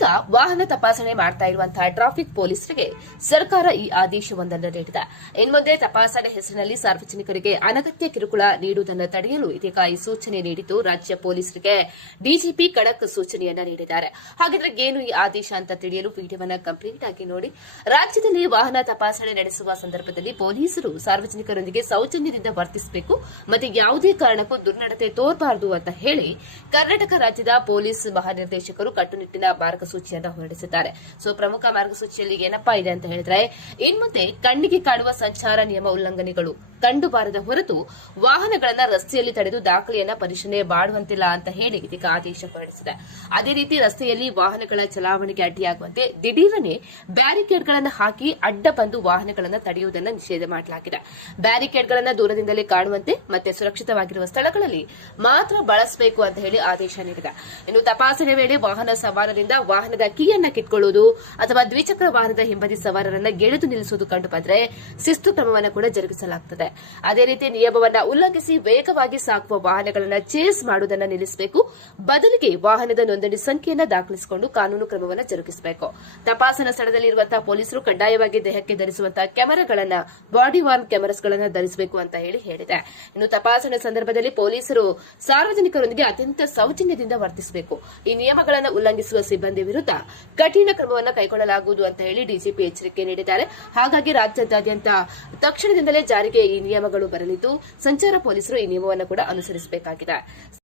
ಈಗ ವಾಹನ ತಪಾಸಣೆ ಮಾಡ್ತಾ ಇರುವಂತಹ ಟ್ರಾಫಿಕ್ ಪೊಲೀಸರಿಗೆ ಸರ್ಕಾರ ಈ ಆದೇಶವೊಂದನ್ನು ನೀಡಿದೆ. ಇನ್ಮುಂದೆ ತಪಾಸಣೆ ಹೆಸರಿನಲ್ಲಿ ಸಾರ್ವಜನಿಕರಿಗೆ ಅನಗತ್ಯ ಕಿರುಕುಳ ನೀಡುವುದನ್ನು ತಡೆಯಲು ಇದೀಗ ಈ ಸೂಚನೆ ನೀಡಿದ್ದು ರಾಜ್ಯ ಪೊಲೀಸರಿಗೆ ಡಿಜಿಪಿ ಖಡಕ್ ಸೂಚನೆಯನ್ನ ನೀಡಿದ್ದಾರೆ. ಹಾಗಿದ್ರೆ ಏನು ಈ ಆದೇಶ ಅಂತ ತಿಳಿಯಲು ವಿಡಿಯೋವನ್ನ ಕಂಪ್ಲೀಟ್ ಆಗಿ ನೋಡಿ. ರಾಜ್ಯದಲ್ಲಿ ವಾಹನ ತಪಾಸಣೆ ನಡೆಸುವ ಸಂದರ್ಭದಲ್ಲಿ ಪೊಲೀಸರು ಸಾರ್ವಜನಿಕರೊಂದಿಗೆ ಸೌಜನ್ಯದಿಂದ ವರ್ತಿಸಬೇಕು ಮತ್ತೆ ಯಾವುದೇ ಕಾರಣಕ್ಕೂ ದುರ್ನಡತೆ ತೋರಬಾರದು ಅಂತ ಹೇಳಿ ಕರ್ನಾಟಕ ರಾಜ್ಯದ ಪೊಲೀಸ್ ಮಹಾನಿರ್ದೇಶಕರು ಕಟ್ಟುನಿಟ್ಟಿನ ಮಾರ್ಗಸೂಚಿಯನ್ನು ಹೊರಡಿಸಿದ್ದಾರೆ. ಪ್ರಮುಖ ಮಾರ್ಗಸೂಚಿಯಲ್ಲಿ ಏನಪ್ಪಾ ಇದೆ ಅಂತ ಹೇಳಿದ್ರೆ, ಇನ್ಮುಂದೆ ಕಣ್ಣಿಗೆ ಕಾಣುವ ಸಂಚಾರ ನಿಯಮ ಉಲ್ಲಂಘನೆಗಳು ಕಂಡುಬಾರದ ಹೊರತು ವಾಹನಗಳನ್ನ ರಸ್ತೆಯಲ್ಲಿ ತಡೆದು ದಾಖಲೆಯನ್ನ ಪರಿಶೀಲನೆ ಮಾಡುವಂತಿಲ್ಲ ಅಂತ ಹೇಳಿ ಇದೀಗ ಆದೇಶ ಹೊರಡಿಸಿದೆ. ಅದೇ ರೀತಿ ರಸ್ತೆಯಲ್ಲಿ ವಾಹನಗಳ ಚಲಾವಣೆಗೆ ಅಡ್ಡಿಯಾಗುವಂತೆ ದಿಢೀರನೆ ಬ್ಯಾರಿಕೇಡ್ಗಳನ್ನು ಹಾಕಿ ಅಡ್ಡ ಬಂದು ವಾಹನಗಳನ್ನು ತಡೆಯುವುದನ್ನು ನಿಷೇಧ ಮಾಡಲಾಗಿದೆ. ಬ್ಯಾರಿಕೇಡ್ಗಳನ್ನು ದೂರದಿಂದಲೇ ಕಾಣುವಂತೆ ಮತ್ತೆ ಸುರಕ್ಷಿತವಾಗಿರುವ ಸ್ಥಳಗಳಲ್ಲಿ ಮಾತ್ರ ಬಳಸಬೇಕು ಅಂತ ಹೇಳಿ ಆದೇಶ ನೀಡಿದೆ. ಇನ್ನು ತಪಾಸಣೆ ವೇಳೆ ವಾಹನ ಸವಾರರಿಂದ ವಾಹನದ ಕೀಯನ್ನ ಕಿತ್ಕೊಳ್ಳುವುದು ಅಥವಾ ದ್ವಿಚಕ್ರ ವಾಹನದ ಹಿಂಬದಿ ಸವಾರರನ್ನ ಗೆಳೆದು ನಿಲ್ಲಿಸುವುದು ಕಂಡುಬಂದರೆ ಶಿಸ್ತು ಕ್ರಮವನ್ನು ಕೂಡ ಜರುಗಿಸಲಾಗುತ್ತದೆ. ಅದೇ ರೀತಿ ನಿಯಮವನ್ನ ಉಲ್ಲಂಘಿಸಿ ವೇಗವಾಗಿ ಸಾಗುವ ವಾಹನಗಳನ್ನು ಚೇಸ್ ಮಾಡುವುದನ್ನು ನಿಲ್ಲಿಸಬೇಕು. ಬದಲಿಗೆ ವಾಹನದ ನೋಂದಣಿ ಸಂಖ್ಯೆಯನ್ನು ದಾಖಲಿಸಿಕೊಂಡು ಕಾನೂನು ಕ್ರಮವನ್ನು ಜರುಗಿಸಬೇಕು. ತಪಾಸಣಾ ಸ್ಥಳದಲ್ಲಿರುವಂತಹ ಪೊಲೀಸರು ಕಡ್ಡಾಯವಾಗಿ ದೇಹಕ್ಕೆ ಧರಿಸುವಂತಹ ಕ್ಯಾಮೆರಾಗಳನ್ನ ಬಾಡಿ ವಾರ್ನ್ ಕ್ಯಾಮೆರಾಸ್ಗಳನ್ನು ಧರಿಸಬೇಕು ಅಂತ ಹೇಳಿದೆ. ಇನ್ನು ತಪಾಸಣೆ ಸಂದರ್ಭದಲ್ಲಿ ಪೊಲೀಸರು ಸಾರ್ವಜನಿಕರೊಂದಿಗೆ ಅತ್ಯಂತ ಸೌಜನ್ಯದಿಂದ ವರ್ತಿಸಬೇಕು. ಈ ನಿಯಮಗಳನ್ನು ಉಲ್ಲಂಘಿಸುವ ಸಿಬ್ಬಂದಿ ವಿರುದ್ಧ ಕಠಿಣ ಕ್ರಮವನ್ನು ಕೈಗೊಳ್ಳಲಾಗುವುದು ಅಂತ ಹೇಳಿ ಡಿಜಿಪಿ ಎಚ್ಚರಿಕೆ ನೀಡಿದ್ದಾರೆ. ಹಾಗಾಗಿ ರಾಜ್ಯಾದ್ಯಂತ ತಕ್ಷಣದಿಂದಲೇ ಜಾರಿಗೆ ಈ ನಿಯಮಗಳು ಬರಲಿದ್ದು ಸಂಚಾರ ಪೊಲೀಸರು ಈ ನಿಯಮವನ್ನು ಕೂಡ ಅನುಸರಿಸಬೇಕಾಗಿದೆ.